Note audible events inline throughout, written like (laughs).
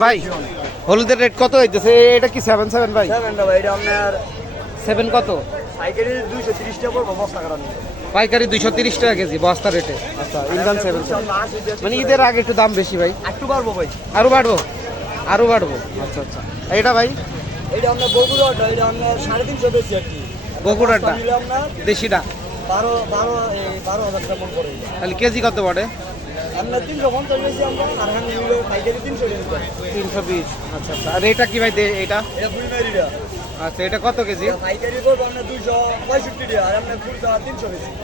ভাই হলুদের রেট কত হইতেছে? এটা কি সেভেন সেভেন ভাই? সেভেন কত? পাইকারি দুইশো তিরিশ টাকা কেজি বস্তা রেটে আচ্ছা ইন্ডিয়ান সেভেন মানে ঈদের আগে একটু দাম বেশি ভাই। একটু পারব ভাই। আরও বাড়বো? আরও বাড়বো? আচ্ছা আচ্ছা। এটা ভাই? এটা আপনার বগুড়াটা এটা আপনার সাড়ে তিনশো বেশি আর কি। বগুড়াটা দেশিটা? বারো বারো বারো হাজার টাকা তাহলে কেজি কত পড়ে তিনশো বিশ আচ্ছা আচ্ছা। আর এটা কি ভাই এটা? আচ্ছা এটা কত কেজি?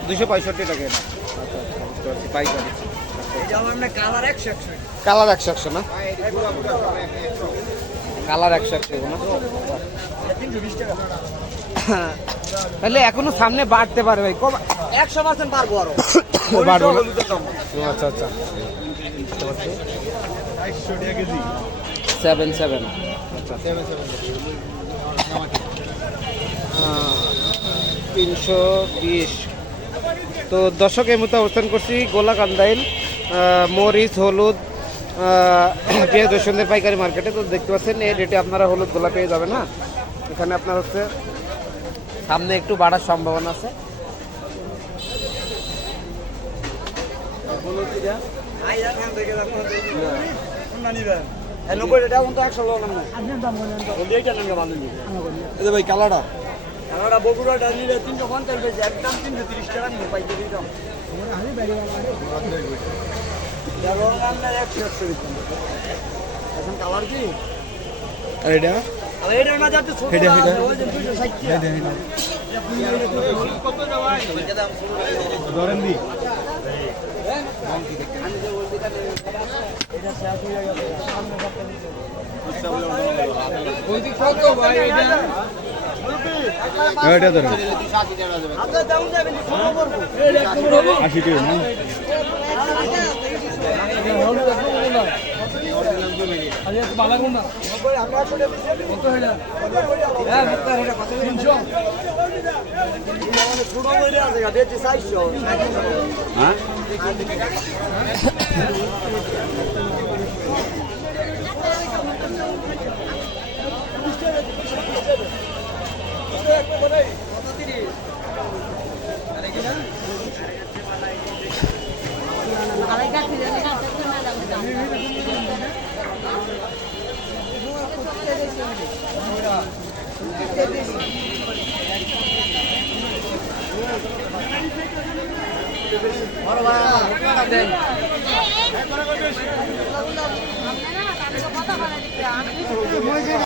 দুশো পঁয়ষট্টি টাকা এটা। আচ্ছা আচ্ছা পাইকারি। কালার একশো একশো। না? কালার একশো একশো না? তাহলে এখনও সামনে বাড়তে পারে ভাই কবে একশো পার্সেন্ট পারব আরও। (laughs) বাড়বো না? হলুদের দাম ও, আচ্ছা আচ্ছা। সেভেন সেভেন আচ্ছা। তিনশো বিশ। তো দর্শক এই মতো অবস্থান করছি গোলা কান্দাইল মরিচ হলুদ (coughs) পেঁয়াজ রসুনের পাইকারি মার্কেটে। তো দেখতে পাচ্ছেন এই রেটে আপনারা হলুদ গোলা পেয়ে যাবেন না এখানে আপনার হচ্ছে সামনে একটু বাড়ার সম্ভাবনা আছে। ভাই কালারটা কালারটা বগুড়াটা নিলে তিনশো পঞ্চাশ বেশি একদম তিনশো তিরিশ টাকা পাইকারি দাম এখন কালার কি? আর এটা? আর এটা না যাতে ছোট হেডে, হেডে। আছে, ওই যে দুইশো ষাট টাকা। ধরেন দি এটা শেষ হয়ে গেছে সামনে সপ্তাহে নিচে। এটা ধরেন আপনার দাম যাবেন ছোট করব আশি টাকা না? একশো টাকা বেশি হ্যাঁ, কত তিনশো। ছোট বইরে